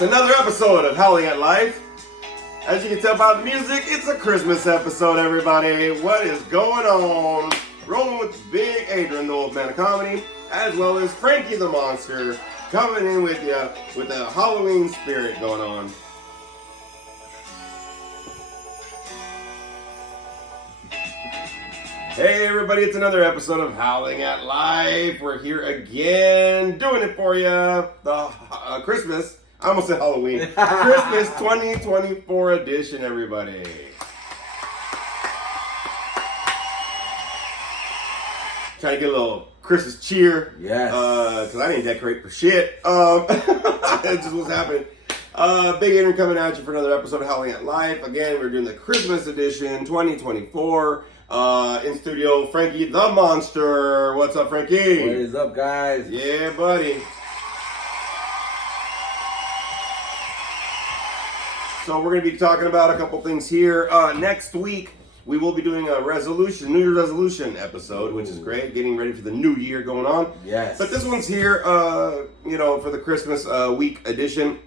It's another episode of Howling at Life. As you can tell by the music, it's a Christmas episode, everybody. What is going on? Rolling with Big Adrian, the old man of comedy, as well as Frankie the Monster, coming in with you with a Halloween spirit going on. Hey everybody, it's another episode of Howling at Life. We're here again, doing it for you. The Christmas, I almost said Halloween. Christmas 2024 edition, everybody. Trying to get a little Christmas cheer. Yes. Because I didn't decorate for shit. It just was happening. Big Adrian coming at you for another episode of Howling at Life. Again, we're doing the Christmas edition 2024. In studio, Frankie the Monster. What's up, Frankie? What is up, guys? Yeah, buddy. So we're going to be talking about a couple things here. Next week, we will be doing a New Year's resolution episode, which is great. Getting ready for the new year going on. Yes. But this one's here, for the Christmas week edition.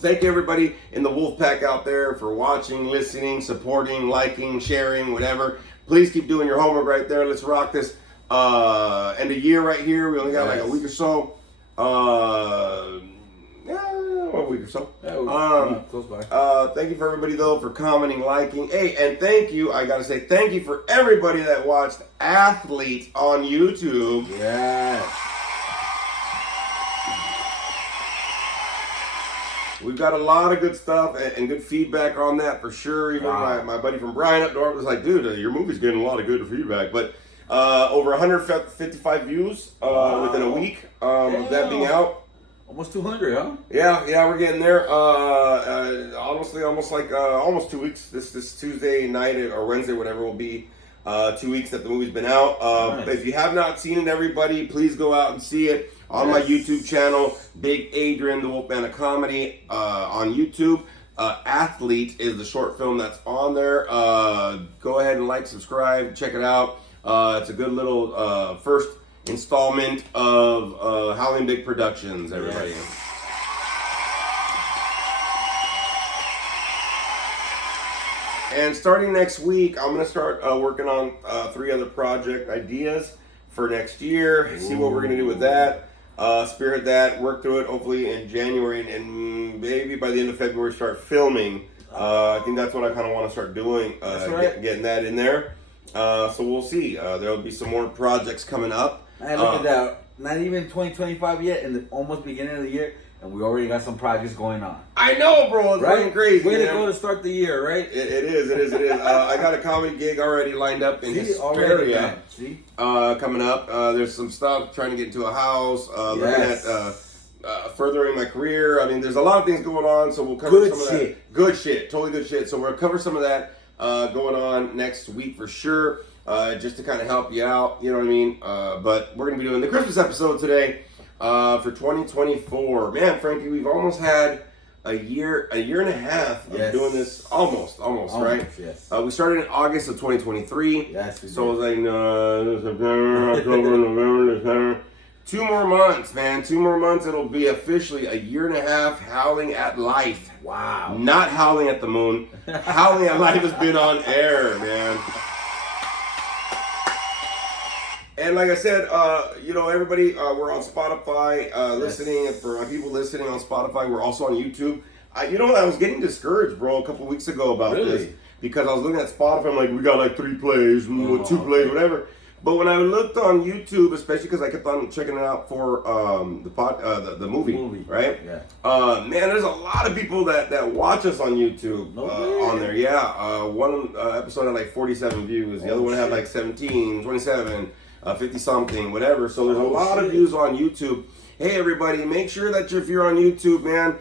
Thank you, everybody in the Wolfpack out there for watching, listening, supporting, liking, sharing, whatever. Please keep doing your homework right there. Let's rock this end of year right here. We only got like a week or so. A week or so. Close by. Thank you for everybody, though, for commenting, liking. Hey, and thank you. I got to say thank you for everybody that watched Athlete on YouTube. Yes. We've got a lot of good stuff and good feedback on that for sure. Even my buddy from Brian up north was like, dude, your movie's getting a lot of good feedback. But over 155 views within a week of that being out. Almost 200, huh? Yeah, we're getting there. Honestly, almost 2 weeks. This Tuesday night or Wednesday, whatever, will be 2 weeks that the movie's been out. Nice. If you have not seen it, everybody, please go out and see it on my YouTube channel, Big Adrian, the Wolfman of Comedy, on YouTube. Athlete is the short film that's on there. Go ahead and like, subscribe, check it out. It's a good little first installment of Howling Big Productions, everybody. Yes. And starting next week, I'm going to start working on 3 other project ideas for next year. See what we're going to do with that. Spearhead that, work through it, hopefully in January, and maybe by the end of February start filming. I think that's what I kind of want to start doing, getting that in there. So we'll see. There'll be some more projects coming up. Man, look at that. Not even 2025 yet, and the almost beginning of the year, and we already got some projects going on. I know, bro. It's right? Going crazy. Way to go to start the year, right? It is. I got a comedy gig already lined up in Hesperia. Coming up. There's some stuff trying to get into a house. Looking at furthering my career. I mean, there's a lot of things going on, so we'll cover some of that. Good shit. Totally good shit. So we'll cover some of that going on next week for sure. Just to kind of help you out, you know what I mean? But we're going to be doing the Christmas episode today for 2024. Man, Frankie, we've almost had a year and a half of doing this. Almost, right? Yes. We started in August of 2023. Yes, we so it was like September, October, November, December. 2 more months, man. 2 more months. It'll be officially a year and a half Howling at Life. Wow. Not Howling at the Moon. Howling at Life has been on air, man. And like I said, everybody, we're on Spotify listening. For people listening on Spotify, we're also on YouTube. I was getting discouraged, bro, a couple weeks ago about this. Because I was looking at Spotify, I'm like, we got like 3 plays, 2 plays, whatever. But when I looked on YouTube, especially because I kept on checking it out for the movie, right? Yeah. Man, there's a lot of people that watch us on YouTube on there. Yeah. One episode had like 47 views. The other one had like 17, 27. 50 something, whatever. So there's a lot of views on YouTube. Hey everybody, make sure that if you're on YouTube, man,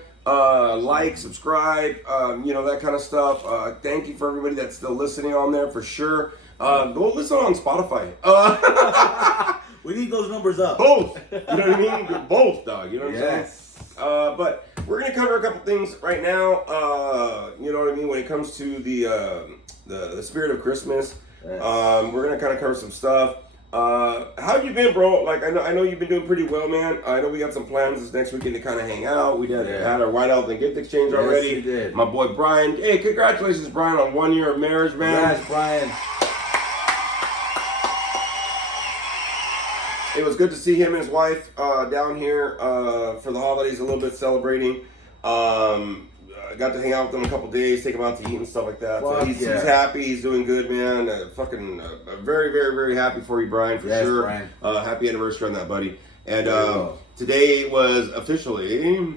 like, subscribe, that kind of stuff. Thank you for everybody that's still listening on there for sure. Go listen on Spotify. We need those numbers up. Both. You know what I mean? Both, dog. You know what I'm saying? But we're gonna cover a couple things right now. You know what I mean? When it comes to the spirit of Christmas, we're gonna kind of cover some stuff. How you been, bro? Like, I know you've been doing pretty well, man. I know we got some plans this next weekend to kind of hang out. We had our White Elephant gift exchange already. Yes, we did. My boy Brian. Hey, congratulations, Brian, on 1 year of marriage, man. Yes, Brian. It was good to see him and his wife down here for the holidays, a little bit celebrating. I got to hang out with him a couple days, take him out to eat and stuff like that. So he's happy, he's doing good, man. Very, very, very happy for you, Brian, for sure. Brian. Happy anniversary on that, buddy. And today was officially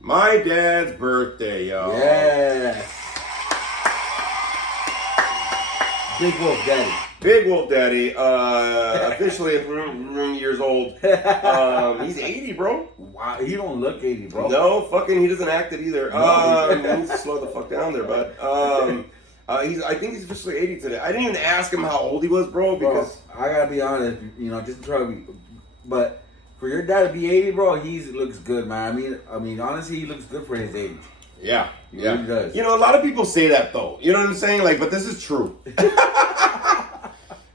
my dad's birthday, y'all. Yes. Big Wolf Daddy. Big Wolf Daddy, officially years old. He's 80, bro. Wow, he don't look 80, bro. No, fucking, he doesn't act it either. He needs to slow the fuck down there, bud. I think he's officially 80 today. I didn't even ask him how old he was, bro, because... Bro, I gotta be honest, just try to be... But for your dad to be 80, bro, he looks good, man. I mean, honestly, he looks good for his age. Yeah, He really does. A lot of people say that, though. You know what I'm saying? Like, but this is true.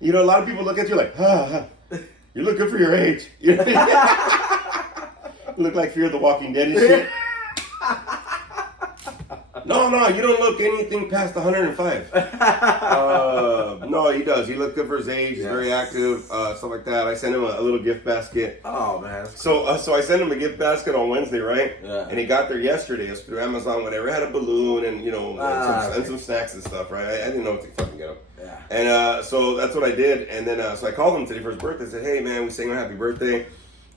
A lot of people look at you like, you look good for your age. You look like Fear the Walking Dead and shit. No, you don't look anything past 105. No, he does. He looks good for his age. He's very active, stuff like that. I sent him a little gift basket. Oh, man. So I sent him a gift basket on Wednesday, right? Yeah. And he got there yesterday. It was through Amazon, whatever. It had a balloon and, and some snacks and stuff, right? I didn't know what to fucking get him. Yeah. And so that's what I did. And then so I called him today for his birthday. I said, hey, man, we sang him happy birthday.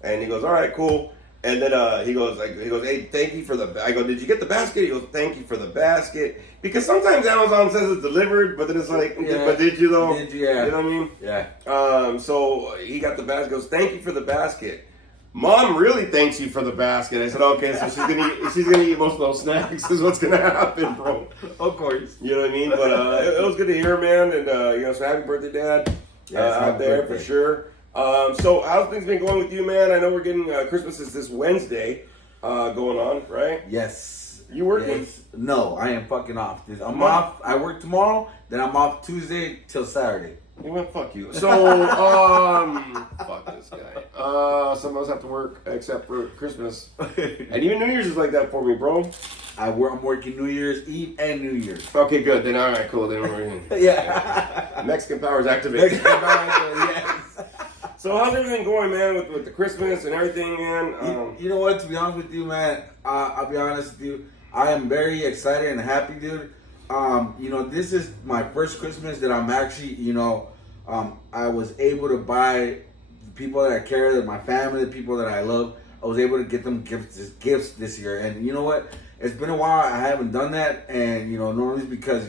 And he goes, all right, cool. And then he goes, hey, thank you for the. I go, did you get the basket? He goes, thank you for the basket. Because sometimes Amazon says it's delivered, but then it's like, but did you though? Did you? Yeah. You know what I mean? Yeah. So he got the basket. Goes, thank you for the basket. Mom really thanks you for the basket. I said, okay, so she's gonna eat most of those snacks. Is what's gonna happen, bro. Of course. You know what I mean? But it was good to hear, man. And so happy birthday, Dad. Out there for sure. So how's things been going with you, man? I know we're getting Christmas is this Wednesday going on, right? Yes. You working? Yes. No, I am fucking off. I'm off. I work tomorrow, then I'm off Tuesday till Saturday. You went, fuck you. So, fuck this guy. Some of us have to work except for Christmas. And even New Year's is like that for me, bro. I'm working New Year's Eve and New Year's. Okay, good. Then all right, cool. Then we're in. Yeah. Mexican powers activated. Yes. So how's everything going, man, with the Christmas and everything, man? You know what? To be honest with you, man, I'll be honest with you. I am very excited and happy, dude. This is my first Christmas that I'm actually, I was able to buy the people that I care, my family, the people that I love. I was able to get them gifts this year. And you know what? It's been a while. I haven't done that. And, normally it's because,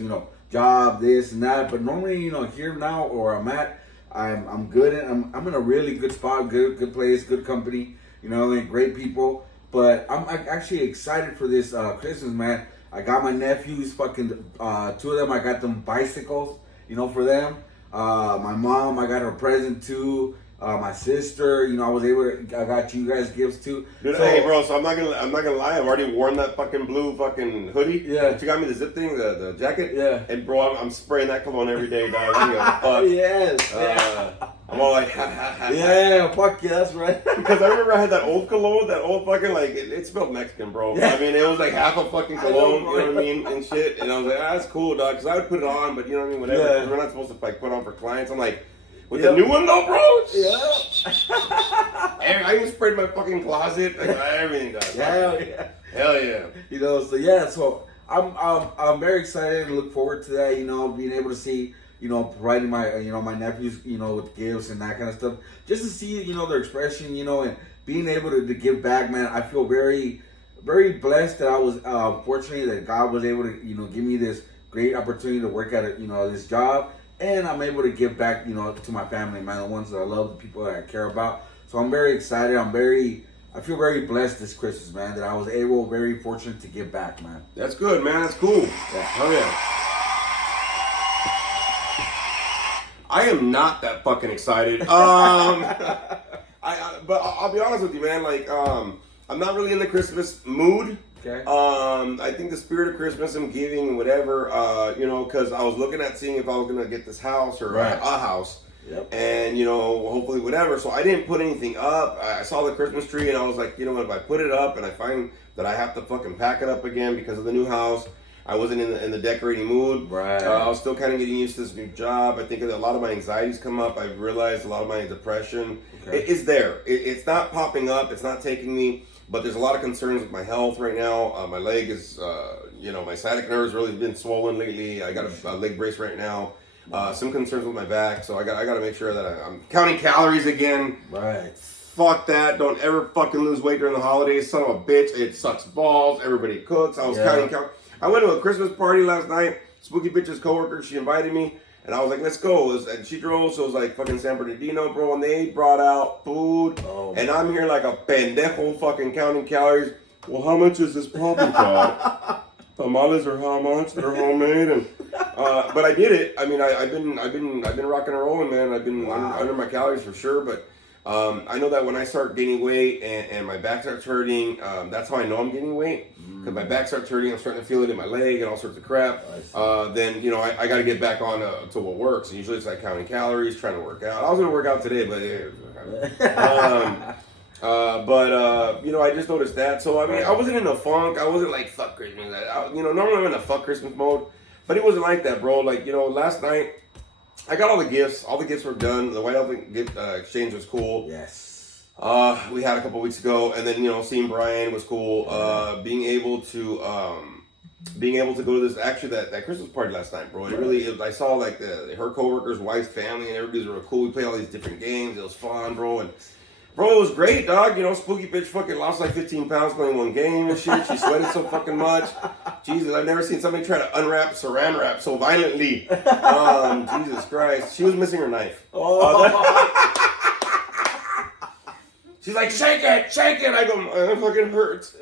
job, this and that. But normally, here now or I'm at, I'm good. I'm in a really good spot, good place, good company. Great people. But I'm actually excited for this Christmas, man. I got my nephews, fucking 2 of them. I got them bicycles, for them. My mom, I got her present too. My sister, I got you guys gifts too. Dude, hey, bro. So I'm not gonna lie. I've already worn that fucking blue fucking hoodie. Yeah. But you got me the zip thing, the jacket. Yeah. And bro, I'm spraying that cologne every day, dog. Fuck. Yes. I'm all like, ha ha ha. Yeah, fuck yeah, that's right. Because I remember I had that old cologne, that old fucking it smelled Mexican, bro. Yeah. I mean, it was like half a fucking cologne, you know what I mean, and shit. And I was like, that's cool, dog. Because I would put it on, but you know what I mean, whatever. Yeah. 'Cause we're not supposed to put on for clients. I'm like, with the new one though, bro. Yeah. I even sprayed my fucking closet. Like, everything, dog. Hell yeah. Hell yeah. So I'm very excited and look forward to that. Being able to see. Providing my, my nephews, with gifts and that kind of stuff. Just to see, their expression, and being able to give back, man. I feel very, very blessed that I was fortunate that God was able to, give me this great opportunity to work at this job. And I'm able to give back, to my family, man. The ones that I love, the people that I care about. So I'm very excited. I feel very blessed this Christmas, man, that I was very fortunate to give back, man. That's good, man. That's cool. Yeah. Hell yeah. I am not that fucking excited. But I'll be honest with you, man. Like, I'm not really in the Christmas mood. Okay. I think the spirit of Christmas and giving and whatever, because I was looking at seeing if I was going to get this house or a house. Yep. And, hopefully whatever. So I didn't put anything up. I saw the Christmas tree and I was like, if I put it up and I find that I have to fucking pack it up again because of the new house, I wasn't in the decorating mood. Right. I was still kind of getting used to this new job. I think a lot of my anxieties come up. I've realized a lot of my depression is there. It's not popping up. It's not taking me. But there's a lot of concerns with my health right now. My leg is, my sciatic nerve has really been swollen lately. I got a leg brace right now. Some concerns with my back. So I got to make sure that I'm counting calories again. Right. Fuck that. Don't ever fucking lose weight during the holidays. Son of a bitch. It sucks balls. Everybody cooks. I was counting calories. I went to a Christmas party last night. Spooky Bitch's coworker, she invited me. And I was like, let's go. And she drove, so it was like fucking San Bernardino, bro. And they brought out food. Oh, and I'm here like a pendejo fucking counting calories. Well, how much is this poppy pod? Tamales are how much? They're homemade. And but I did it. I mean, I've been rocking and rolling, man. I've been under my calories for sure. But I know that when I start gaining weight and my back starts hurting, that's how I know I'm gaining weight. Because my back starts hurting, I'm starting to feel it in my leg and all sorts of crap. Then, I got to get back on to what works. And usually it's like counting calories, trying to work out. I was going to work out today, but I just noticed that. So, I mean, I wasn't in a funk. I wasn't like, fuck Christmas. Normally I'm in a fuck Christmas mode. But it wasn't like that, bro. Like, last night, I got all the gifts. All the gifts were done. The White Elephant gift exchange was cool. Yes. We had a couple weeks ago, and then seeing Brian was cool. Being able to go to this that Christmas party last night, bro. I saw like her coworkers, wife's family, and everybody's real cool. We played all these different games. It was fun, bro. And bro, it was great, dog. Spooky Bitch fucking lost like 15 pounds playing one game and shit. She sweated so fucking much. Jesus, I've never seen somebody try to unwrap saran wrap so violently. Jesus Christ, she was missing her knife. She's like, shake it. I go, it fucking hurts.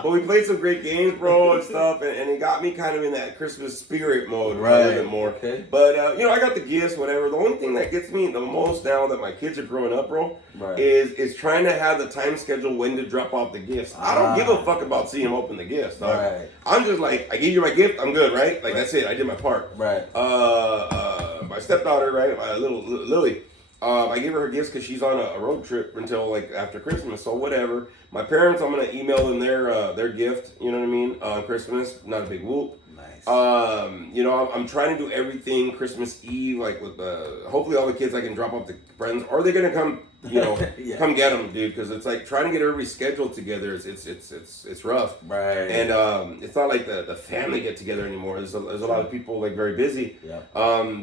But we played some great games, bro, and stuff, and it got me kind of in that Christmas spirit mode a little bit more. Okay. But, I got the gifts, whatever. The only thing that gets me the most now that my kids are growing up, bro, is trying to have the time schedule when to drop off the gifts. I don't give a fuck about seeing them open the gifts, dog. Right. I'm just like, I gave you my gift, I'm good, right? Like, that's it. I did my part. Right. My stepdaughter, right, my little Lily, I gave her gifts because she's on a road trip until like after Christmas, so whatever. My parents, I'm gonna email them their gift. You know what I mean? Christmas, not a big whoop. Nice. I'm trying to do everything Christmas Eve, like with hopefully all the kids I can drop off to friends. Or are they gonna come? Come get them, dude. Because it's like trying to get everybody scheduled together. It's rough. Right. And it's not like the family get together anymore. There's a lot of people like very busy. Yeah.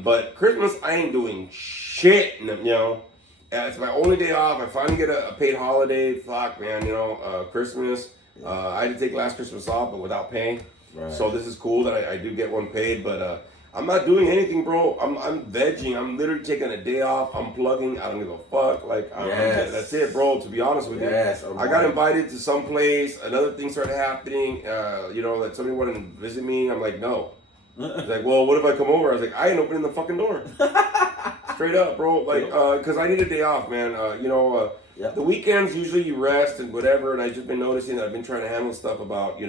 But Christmas, I ain't doing shit. It's my only day off. I finally get a paid holiday. Fuck, man. Christmas. I had to take last Christmas off, but without paying. Right. So this is cool that I do get one paid, but I'm not doing anything, bro. I'm vegging. I'm literally taking a day off. I'm plugging. I don't give a fuck. Like, that's it, bro. To be honest with you, I got invited to some place. Another thing started happening. That somebody wanted to visit me. I'm like, no. He's like, well, what if I come over? I was like, I ain't opening the fucking door. Straight up, bro. Like, because I need a day off, man. The weekends usually you rest and whatever. And I've just been noticing that I've been trying to handle stuff about,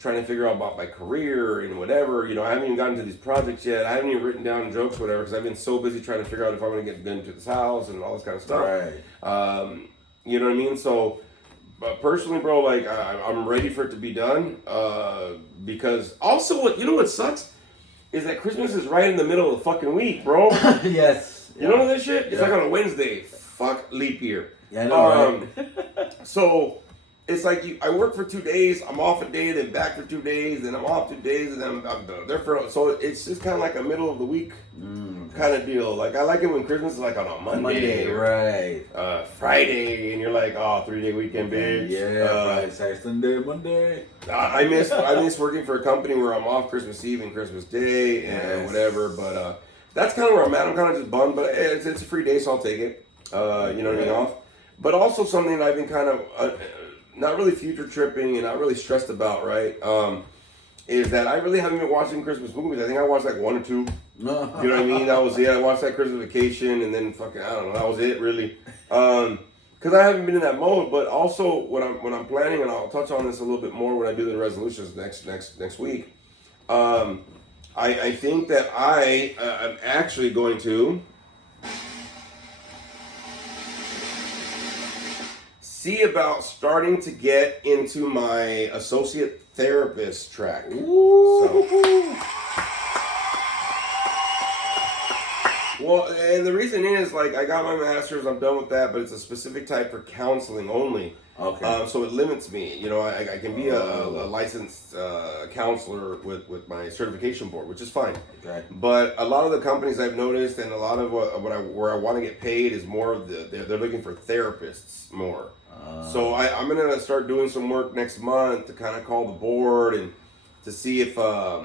trying to figure out about my career and whatever. I haven't even gotten to these projects yet. I haven't even written down jokes, whatever, because I've been so busy trying to figure out if I'm going to get into this house and all this kind of stuff. Right. You know what I mean? So, personally, bro, like, I'm ready for it to be done. Because also, what sucks is that Christmas is right in the middle of the fucking week, bro. Yes. You know this shit? It's like on a Wednesday. Fuck leap year. Yeah, I know, right? So, it's like I work for 2 days, I'm off a day, then back for 2 days, then I'm off 2 days, and then I'm there for. So it's just kind of like a middle of the week kind of deal. Like I like it when Christmas is like on a Monday, right? Friday, and you're like, oh, 3-day weekend, bitch. Yeah, Friday, Saturday, Sunday, Monday. I miss working for a company where I'm off Christmas Eve and Christmas Day and whatever. But that's kind of where I'm at. I'm kind of just bummed, but it's a free day, so I'll take it. You know what I mean? Off. But also something that I've been kind of. Not really future tripping and not really stressed about, right? Is that I really haven't been watching Christmas movies. I think I watched like 1 or 2. You know what I mean? That was it. I watched that Christmas Vacation and then fucking, I don't know, that was it really. Because because I haven't been in that mode. But also, when I'm planning, and I'll touch on this a little bit more when I do the resolutions next week. I think that I'm actually going to see about starting to get into my associate therapist track. Ooh. Well, and the reason is, like, I got my master's, I'm done with that, but it's a specific type for counseling only. Okay. So it limits me. You know, I can be a licensed counselor with my certification board, which is fine. Okay. But a lot of the companies I've noticed, and a lot of where I want to get paid is more of they're looking for therapists more. So I'm gonna start doing some work next month to kind of call the board and to see if I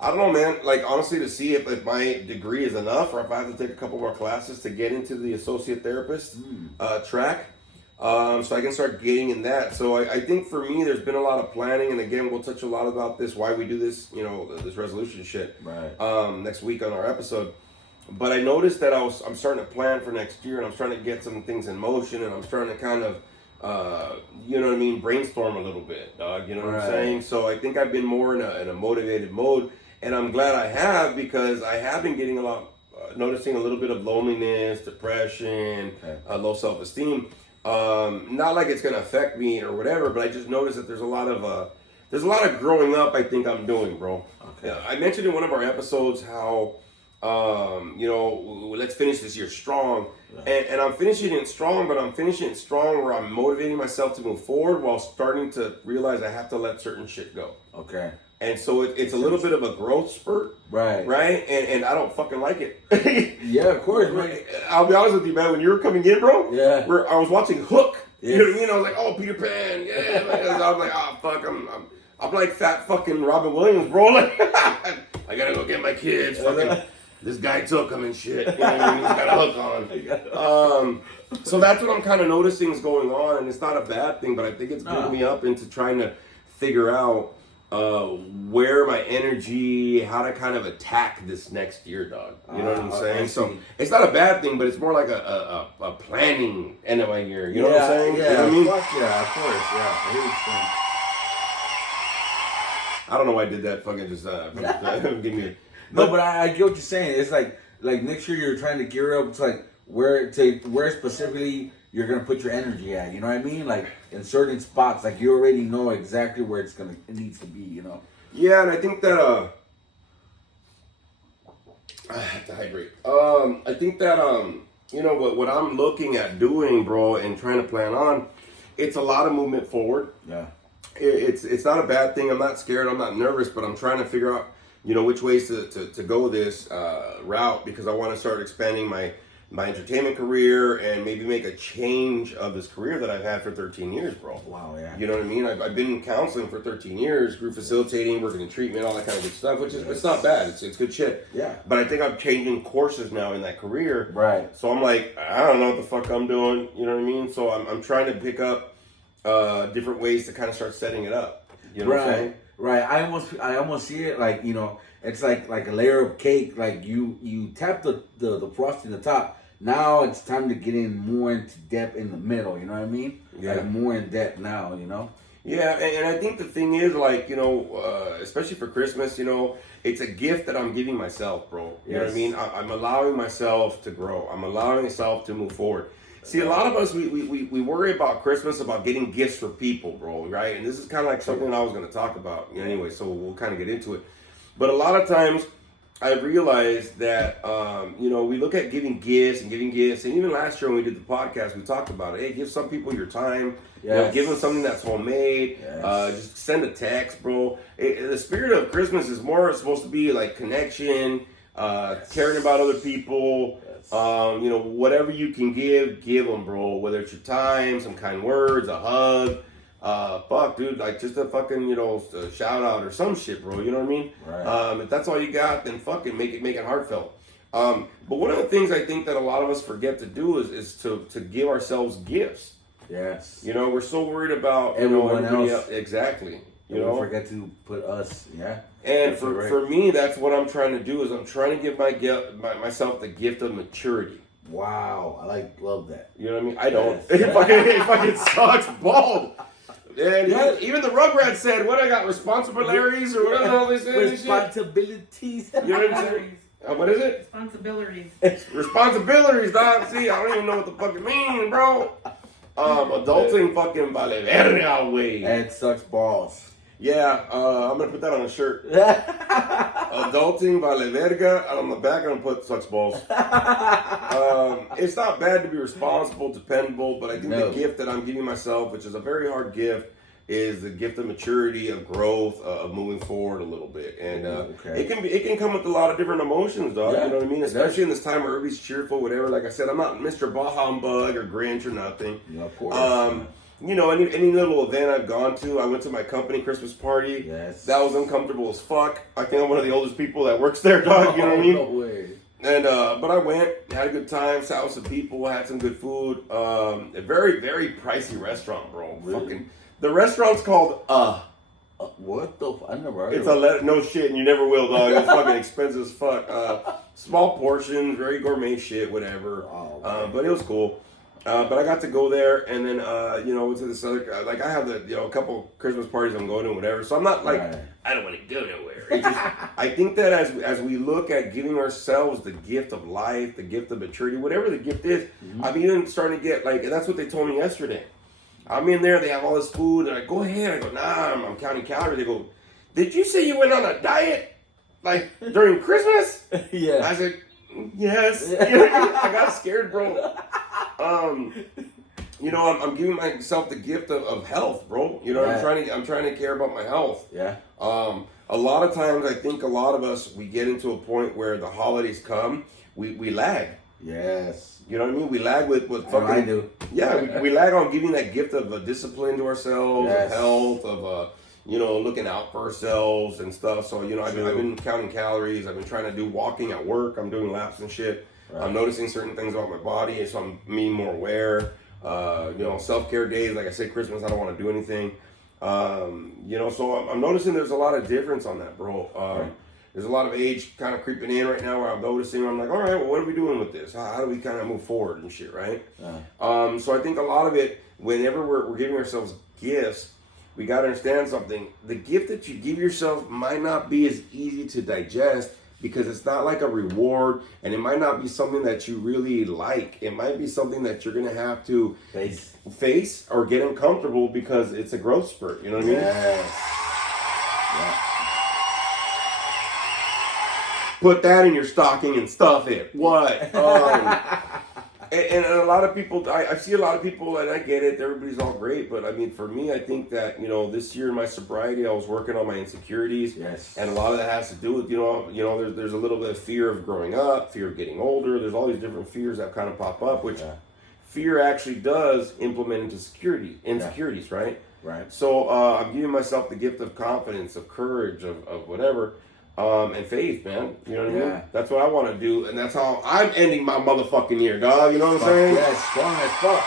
don't know, man. Like, honestly, to see if my degree is enough, or if I have to take a couple more classes to get into the associate therapist track. So I can start getting in that. So I think for me, there's been a lot of planning, and again, we'll touch a lot about this, why we do this, you know, this resolution shit, right? Next week on our episode. But I noticed that I'm starting to plan for next year, and I'm starting to get some things in motion, and I'm starting to kind of, you know what I mean, brainstorm a little bit, dog. You know what I'm saying? So I think I've been more in a motivated mode, and I'm glad I have, because I have been getting noticing a little bit of loneliness, depression, low self-esteem. Not like it's gonna affect me or whatever, but I just noticed that there's a lot of growing up I think I'm doing, bro. Okay. I mentioned in one of our episodes how you know, let's finish this year strong. And I'm finishing it strong, but I'm finishing it strong where I'm motivating myself to move forward while starting to realize I have to let certain shit go. Okay. And so it's a little bit of a growth spurt. Right. Right? And I don't fucking like it. Yeah, of course, man. I'll be honest with you, man. When you were coming in, bro, yeah, I was watching Hook. You know what I mean? I was like, oh, Peter Pan. Yeah, man. I was like, oh, fuck. I'm like fat fucking Robin Williams, bro. Like, I gotta go get my kids. Fucking, this guy took him and shit. You know what I mean? He's got a hook on. So that's what I'm kind of noticing is going on, and it's not a bad thing, but I think it's building me up into trying to figure out where my energy, how to kind of attack this next year, dog. You know what I'm saying? So it's not a bad thing, but it's more like a planning end of my year. You know what I'm saying? Yeah, you know what I mean? Yeah, of course. Yeah, I hear what you're saying. I don't know why I did that. Fucking just give me. No, but I get what you're saying. It's like next year you're trying to gear up to like where specifically you're gonna put your energy at. You know what I mean? Like in certain spots, like you already know exactly where it needs to be. You know? Yeah, and I think that I have to hydrate. I think that you know what I'm looking at doing, bro, and trying to plan on. It's a lot of movement forward. Yeah. It's not a bad thing. I'm not scared. I'm not nervous, but I'm trying to figure out, you know, which ways to go this route, because I want to start expanding my entertainment career and maybe make a change of this career that I've had for 13 years, bro. Wow, yeah. You know what I mean? I've been in counseling for 13 years, group facilitating, working in treatment, all that kind of good stuff, which is it's not bad. It's good shit. Yeah. But I think I'm changing courses now in that career. Right. So I'm like, I don't know what the fuck I'm doing. You know what I mean? So I'm trying to pick up different ways to kind of start setting it up. You know what I'm saying? Right. I almost see it like, you know, it's like a layer of cake. Like you tap the frosting on the top. Now it's time to get in more into depth in the middle. You know what I mean? Yeah. Like more in depth now. You know? Yeah, and I think the thing is, like, you know, especially for Christmas, you know, it's a gift that I'm giving myself, bro. You know what I mean? I'm allowing myself to grow. I'm allowing myself to move forward. See, a lot of us, we worry about Christmas, about getting gifts for people, bro, right? And this is kind of like something I was going to talk about anyway, so we'll kind of get into it. But a lot of times, I realized that, you know, we look at giving gifts, and even last year when we did the podcast, we talked about it. Hey, give some people your time. Yes. You know, give them something that's homemade. Yes. Just send a text, bro. The spirit of Christmas is more supposed to be like connection, caring about other people. You know, whatever you can give them, bro. Whether it's your time, some kind words, a hug. Fuck, dude, like just a fucking, you know, a shout out or some shit, bro. You know what I mean? Right. If that's all you got, then fucking make it heartfelt. But one of the things I think that a lot of us forget to do is to give ourselves gifts. Yes. You know, we're so worried about everyone else. Exactly. You don't know, forget to put us. Yeah. And for me, that's what I'm trying to do. Is I'm trying to give myself the gift of maturity. Wow, I love that. You know what I mean? I don't. It fucking sucks balls. And even the Rugrats said, "What I got responsibilities or whatever the hell they say." Responsibilities. You know what I'm saying? What is it? Responsibilities. Responsibilities, dog. See, I don't even know what the fuck it means, bro. Adulting fucking vale verga, way. That sucks balls. Yeah, I'm gonna put that on a shirt. Adulting vale verga, and on the back I'm gonna put sucks balls. It's not bad to be responsible, dependable, but I think the gift that I'm giving myself, which is a very hard gift, is the gift of maturity, of growth, of moving forward a little bit, and it can come with a lot of different emotions, dog. You know what I mean? Especially in this time where everybody's cheerful, whatever. Like I said, I'm not Mr. Bah Humbug or Grinch or nothing. Yeah, of course. You know, any little event I've gone to, I went to my company Christmas party. Yes. That was uncomfortable as fuck. I think I'm one of the oldest people that works there, dog. You know what I mean? No way. And but I went, had a good time, sat with some people, had some good food. A very, very pricey restaurant, bro. Really? Fucking the restaurant's called what the? I never heard It's of it. no shit, and you never will, dog. It's fucking expensive as fuck. Small portions, very gourmet shit, whatever. Oh, but it was cool. But I got to go there, and then you know, went to this other like I have a couple Christmas parties I'm going to, whatever. So I'm not like I don't want to go nowhere. It's just, I think that as we look at giving ourselves the gift of life, the gift of maturity, whatever the gift is, I'm even starting to get like, and that's what they told me yesterday. I'm in there, they have all this food, and I go ahead. I go, nah, I'm counting calories. They go, did you say you went on a diet like during Christmas? Yeah. I said, yes. I got scared, bro. You know, I'm giving myself the gift of health, bro. You know, I'm trying to care about my health. Yeah. A lot of times, I think a lot of us, we get into a point where the holidays come, we lag. Yes. You know what I mean? We lag with fucking. I do. Yeah, we lag on giving that gift of discipline to ourselves, of health, of you know, looking out for ourselves and stuff. So you know, I've been counting calories. I've been trying to do walking at work. I'm doing laps and shit. Right. I'm noticing certain things about my body, so I'm being more aware. You know, self-care days, like I said, Christmas, I don't want to do anything. You know, so I'm noticing there's a lot of difference on that, bro. There's a lot of age kind of creeping in right now where I'm noticing, I'm like, all right, well, what are we doing with this? How do we kind of move forward and shit, right? So I think a lot of it, whenever we're giving ourselves gifts, we got to understand something. The gift that you give yourself might not be as easy to digest because it's not like a reward, and it might not be something that you really like. It might be something that you're going to have to face or get uncomfortable because it's a growth spurt. You know what I mean? Yes. Yeah. Put that in your stocking and stuff it. What? And a lot of people, I see a lot of people, and I get it, everybody's all great, but I mean, for me, I think that, you know, this year in my sobriety, I was working on my insecurities, and a lot of that has to do with, you know, there's a little bit of fear of growing up, fear of getting older, there's all these different fears that kind of pop up, which fear actually does implement into insecurities, right? Right. So I'm giving myself the gift of confidence, of courage, of whatever. And faith, man. You know what I mean? That's what I want to do, and that's how I'm ending my motherfucking year, dog. You know what I'm saying? Yeah, strong as fuck.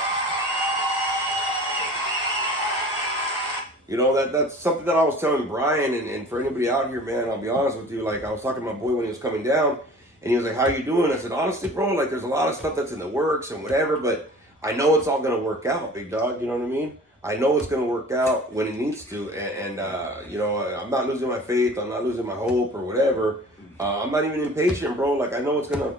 You know, that's something that I was telling Brian, and for anybody out here, man, I'll be honest with you, like, I was talking to my boy when he was coming down, and he was like, how you doing? I said, honestly, bro, like, there's a lot of stuff that's in the works and whatever, but I know it's all going to work out, big dog. You know what I mean? I know it's going to work out when it needs to, and you know, I'm not losing my faith, I'm not losing my hope or whatever. I'm not even impatient, bro. Like, I know it's gonna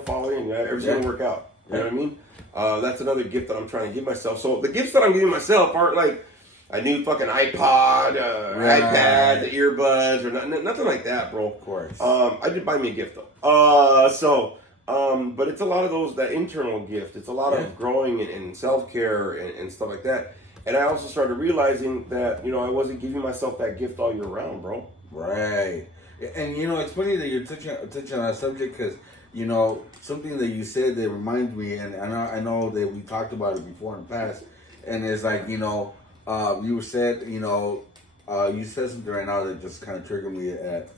fall in. Everything's gonna work out. You know what I mean? That's another gift that I'm trying to give myself. So the gifts that I'm giving myself aren't like a new fucking iPod, iPad, the earbuds, or nothing like that, bro. Of course. I did buy me a gift though. But it's a lot of that internal gift. It's a lot of growing and self-care and stuff like that. And I also started realizing that, you know, I wasn't giving myself that gift all year round, bro. Right. And, you know, it's funny that you're touching on that subject because, you know, something that you said that reminds me, and I know that we talked about it before in the past, and it's like, you know, you said something right now that just kind of triggered me at,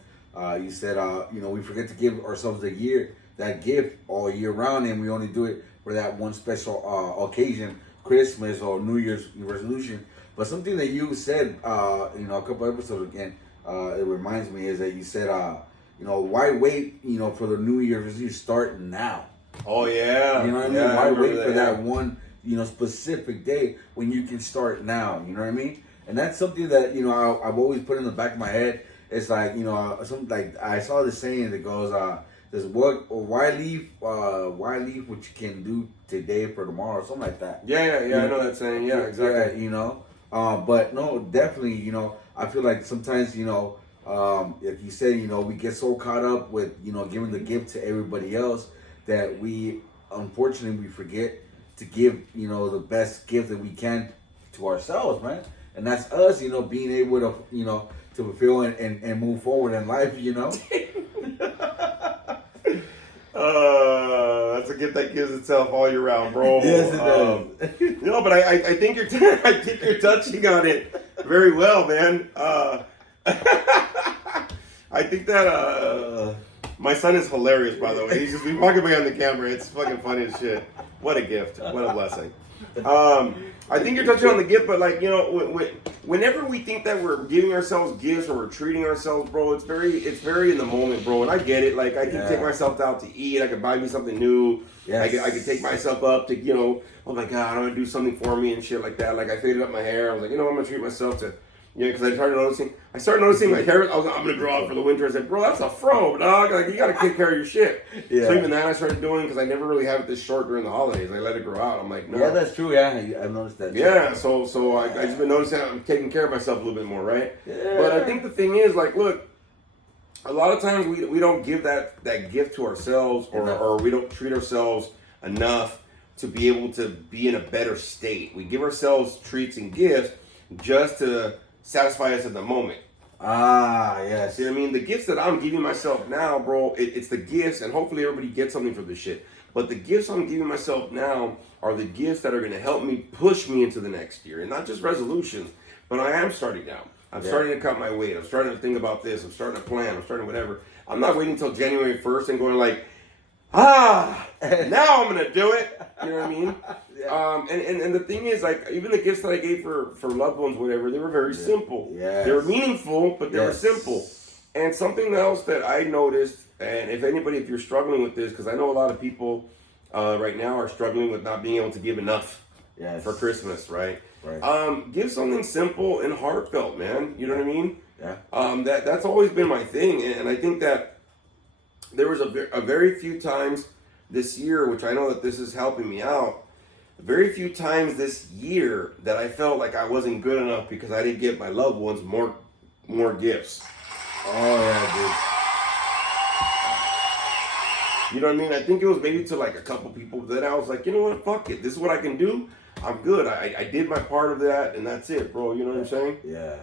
you said, you know, we forget to give ourselves that gift all year round, and we only do it for that one special occasion, Christmas or New Year's resolution. But something that you said, you know, a couple episodes again, it reminds me is that you said, you know, why wait, you know, for the New Year's resolution? Start now. Oh yeah. You know what I mean? Why wait for that one, specific day when you can start now? You know what I mean? And that's something that, I've always put in the back of my head. It's like, something like I saw this saying that goes, why leave what you can do today for tomorrow, something like that. Yeah, I know that saying. Yeah, exactly. Yeah, but no, definitely, I feel like sometimes, like you said, we get so caught up with, giving the gift to everybody else that we, unfortunately, we forget to give, the best gift that we can to ourselves, man. And that's us, being able to, to fulfill and move forward in life, That's a gift that gives itself all year round, bro. Yes, it does. But I think you're touching on it very well, man. I think that my son is hilarious, by the way. He's walking behind the camera. It's fucking funny as shit. What a gift. What a blessing. I think you're touching on the gift, but like, whenever we think that we're giving ourselves gifts or we're treating ourselves, bro, it's very in the moment, bro. And I get it. Like, I can take myself out to eat. I can buy me something new. Yes. I could take myself up to, oh my God, I'm going to do something for me and shit like that. Like, I faded up my hair. I was like, I'm going to treat myself to, because I started noticing my hair. I'm going to grow out for the winter. I said, bro, that's a fro, dog. Like, you got to take care of your shit. Yeah. So even that I started doing, because I never really have it this short during the holidays. I let it grow out. I'm like, no. Yeah, that's true. Yeah, I've noticed that. Yeah, so I just been noticing I'm taking care of myself a little bit more, right? Yeah. But I think the thing is, like, look, a lot of times we don't give that gift to ourselves, or we don't treat ourselves enough to be able to be in a better state. We give ourselves treats and gifts just to satisfy us at the moment. Ah, yes. See what I mean? The gifts that I'm giving myself now, bro, it's the gifts, and hopefully everybody gets something from this shit. But the gifts I'm giving myself now are the gifts that are going to help me push me into the next year. And not just resolutions, but I am starting now. I'm starting to cut my weight. I'm starting to think about this. I'm starting to plan. I'm starting whatever. I'm not waiting until January 1st and going like, now I'm going to do it. You know what I mean? Yeah. And the thing is, like, even the gifts that I gave for loved ones, whatever, they were very simple. Yes. They were meaningful, but they were simple. And something else that I noticed, and if you're struggling with this, because I know a lot of people right now are struggling with not being able to give enough for Christmas, right? Right. Give something simple and heartfelt, man. You know what I mean? Yeah. That's always been my thing, and I think that there was a very few times this year, which I know that this is helping me out, very few times this year that I felt like I wasn't good enough because I didn't give my loved ones more gifts. Oh, yeah, dude. You know what I mean? I think it was maybe to like a couple people that I was like, you know what, fuck it. This is what I can do. I'm good. I did my part of that, and that's it, bro. You know what I'm saying? Yeah.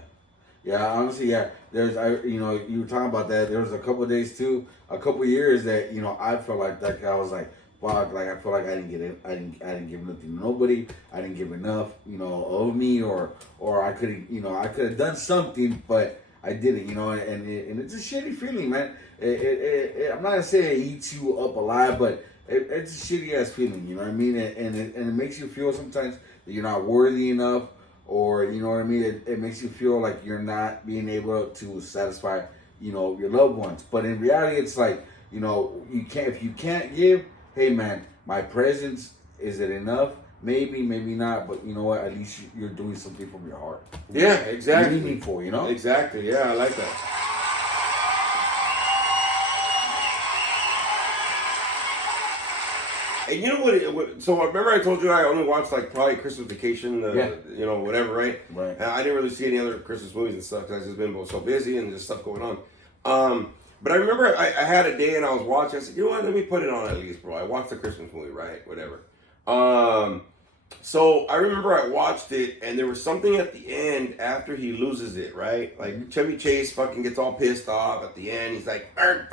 Yeah, honestly, yeah. You were talking about that. There was a couple of days too, a couple of years that I felt like that. I was like, fuck, like I feel like I didn't get it. I didn't give nothing to nobody. I didn't give enough, of me, or I could, I could have done something, but I didn't, and it's a shitty feeling, man. I'm not gonna say it eats you up alive, but it's a shitty ass feeling. You know what I mean? And it makes you feel sometimes that you're not worthy enough. Or, you know what I mean? It makes you feel like you're not being able to satisfy, your loved ones. But in reality, it's like, if you can't give, hey man, my presence, is it enough? Maybe, maybe not. But you know what? At least you're doing something from your heart. Yeah, exactly. Meaningful, Exactly. Yeah, I like that. And you know what? So remember I told you I only watched like probably Christmas Vacation, whatever, right? Right. And I didn't really see any other Christmas movies and stuff because I've just been so busy and just stuff going on. But I remember I had a day and I was watching. I said, you know what? Let me put it on at least, bro. I watched the Christmas movie, right? Whatever. So I remember I watched it and there was something at the end after he loses it, right? Like Chevy Chase fucking gets all pissed off at the end. He's like, whatever,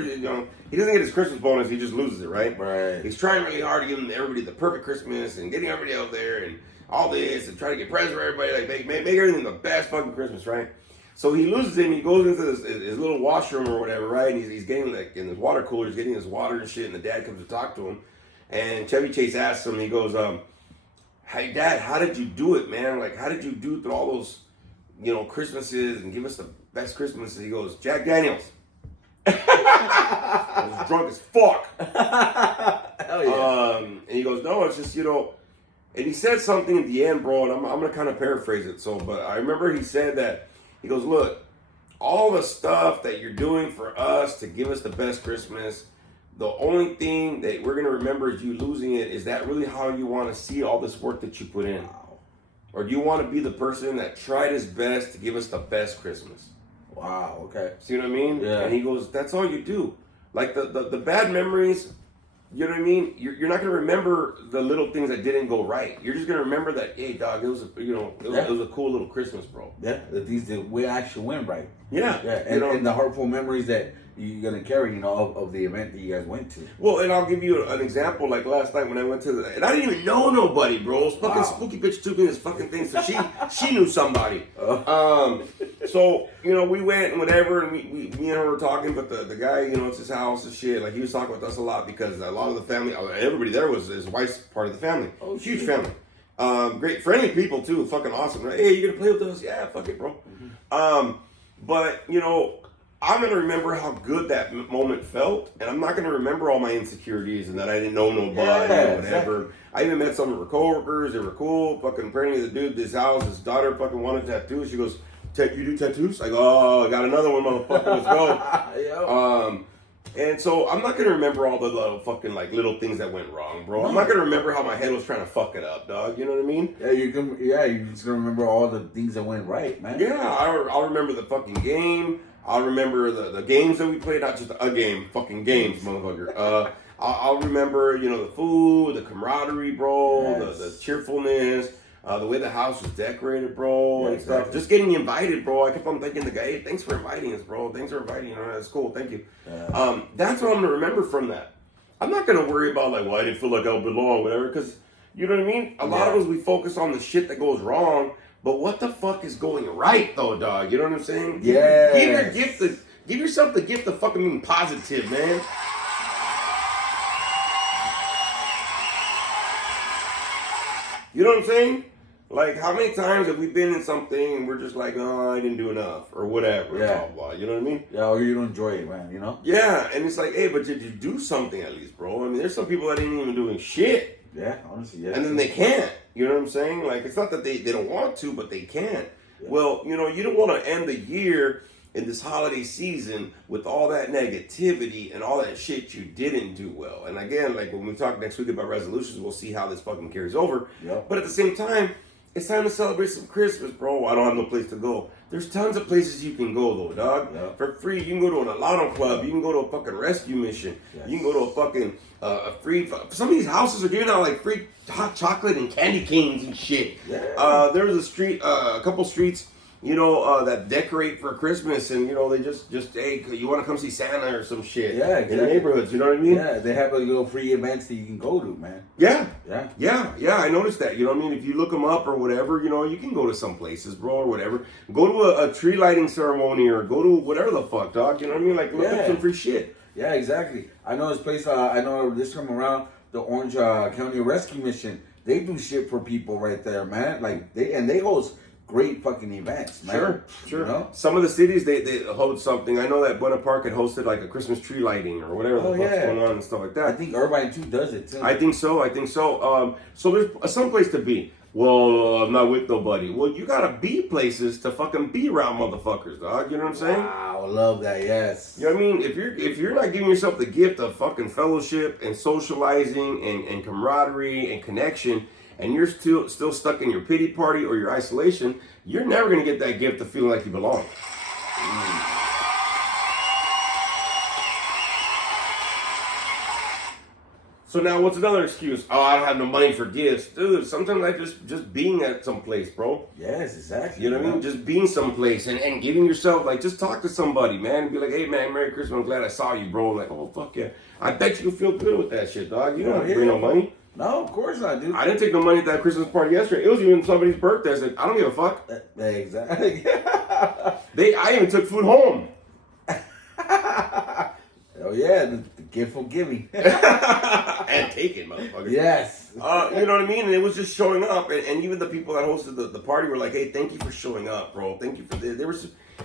He doesn't get his Christmas bonus. He just loses it, right? Right. He's trying really hard to give everybody the perfect Christmas and getting everybody out there and all this and trying to get presents for everybody. Like make everything the best fucking Christmas, right? So he loses it and he goes into his little washroom or whatever, right? And he's getting like in his water cooler, he's getting his water and shit, and the dad comes to talk to him. And Chevy Chase asks him, he goes, hey Dad, how did you do it, man? Like, how did you do through all those, Christmases and give us the best Christmas? And he goes, Jack Daniels. I was drunk as fuck. Hell yeah. And he goes, no, it's just, and he said something at the end, bro, and I'm going to kind of paraphrase it. But I remember he said that, he goes, look, all the stuff that you're doing for us to give us the best Christmas, the only thing that we're going to remember is you losing it. Is that really how you want to see all this work that you put in? Wow. Or do you want to be the person that tried his best to give us the best Christmas? Wow, okay. See what I mean? Yeah. And he goes, that's all you do. Like the bad memories, you know what I mean? You're not going to remember the little things that didn't go right. You're just going to remember that, hey, dog, it was a cool little Christmas, bro. Yeah, the things that we actually went right. Yeah. Yeah, and the hurtful memories that you're going to carry, of the event that you guys went to. Well, and I'll give you an example. Like last night when I went to and I didn't even know nobody, bro. Fucking spooky bitch took me this fucking thing, so she knew somebody. So we went and whatever, and me and her were talking, but the guy, it's his house and shit. Like he was talking with us a lot because a lot of the family, everybody there was his wife's part of the family. Oh, huge family. Great friendly people too. Fucking awesome. Right? Hey, you gonna play with us? Yeah, fuck it, bro. Mm-hmm. But I'm going to remember how good that moment felt, and I'm not going to remember all my insecurities and that I didn't know nobody or whatever. Exactly. I even met some of her coworkers. They were cool. Fucking apparently the dude, his house, his daughter fucking wanted tattoos. She goes, you do tattoos? I go, oh, I got another one, motherfucker. Let's go. And so I'm not going to remember all the little fucking little things that went wrong, bro. I'm not going to remember how my head was trying to fuck it up, dog. You know what I mean? Yeah, you're just going to remember all the things that went right, man. Yeah, I'll remember the fucking game. I'll remember the games that we played, not just a game, fucking games, motherfucker. I'll remember, the food, the camaraderie, bro, yes. the cheerfulness, the way the house was decorated, bro, and stuff. Exactly. Just getting invited, bro. I kept on thinking the guy, hey, thanks for inviting us, bro. Thanks for inviting us. That's cool. Thank you. Yeah. That's what I'm going to remember from that. I'm not going to worry about, I didn't feel like I belong, whatever, because, you know what I mean? A lot of us, we focus on the shit that goes wrong. But what the fuck is going right, though, dog? You know what I'm saying? Yeah. Give yourself the gift of fucking being positive, man. You know what I'm saying? Like, how many times have we been in something and we're just like, oh, I didn't do enough, or whatever, blah, blah. You know what I mean? Yeah, or you don't enjoy it, man, Yeah, and it's like, hey, but did you do something at least, bro? I mean, there's some people that ain't even doing shit. Yeah, honestly, yeah. And then they can't. You know what I'm saying? Like, it's not that they don't want to, but they can't. Yeah. Well, you don't want to end the year in this holiday season with all that negativity and all that shit you didn't do well. And again, like when we talk next week about resolutions, we'll see how this fucking carries over. Yep. But at the same time, it's time to celebrate some Christmas, bro. I don't have no place to go. There's tons of places you can go, though, dog. Yep. For free, you can go to an Alano club. You can go to a fucking rescue mission. Yes. You can go to a fucking free... Some of these houses are giving out, free hot chocolate and candy canes and shit. Yeah. There was a street, a couple streets, that decorate for Christmas, and, they just hey, you want to come see Santa or some shit. Yeah, exactly. In the neighborhoods, you know what I mean? Yeah, they have little free events that you can go to, man. Yeah, I noticed that. You know what I mean? If you look them up or whatever, you can go to some places, bro, or whatever. Go to a tree lighting ceremony or go to whatever the fuck, dog. You know what I mean? Like, look up some free shit. Yeah, exactly. I know this place, I know this time around, the Orange County Rescue Mission, they do shit for people right there, man. Like, they host great fucking events, man. Sure. Some of the cities, they hold something. I know that Buena Park had hosted a Christmas tree lighting or whatever the fuck's going on and stuff like that. I think Irvine too does it too. I think so. So there's some place to be. Well, I'm not with nobody. Well, you gotta be places to fucking be around motherfuckers, dog. You know what I'm saying? Wow, I love that. Yes. You know what I mean? If you're not giving yourself the gift of fucking fellowship and socializing and camaraderie and connection, and you're still stuck in your pity party or your isolation, you're never gonna get that gift of feeling like you belong. So now what's another excuse? Oh, I don't have no money for gifts. Dude, sometimes I just being at some place, bro. Yes, exactly. You know what I mean? Just being someplace and giving yourself, just talk to somebody, man. Be like, hey, man, Merry Christmas. I'm glad I saw you, bro. Like, oh, fuck yeah. I bet you feel good with that shit, dog. You don't have to bring no money. No, of course not, dude. I didn't take no money at that Christmas party yesterday. It was even somebody's birthday. I said, I don't give a fuck. Exactly. I even took food home. Oh yeah, the gift for giving. And taking, motherfucker. Yes. You know what I mean? And it was just showing up, and even the people that hosted the party were like, "Hey, thank you for showing up, bro. Thank you for this."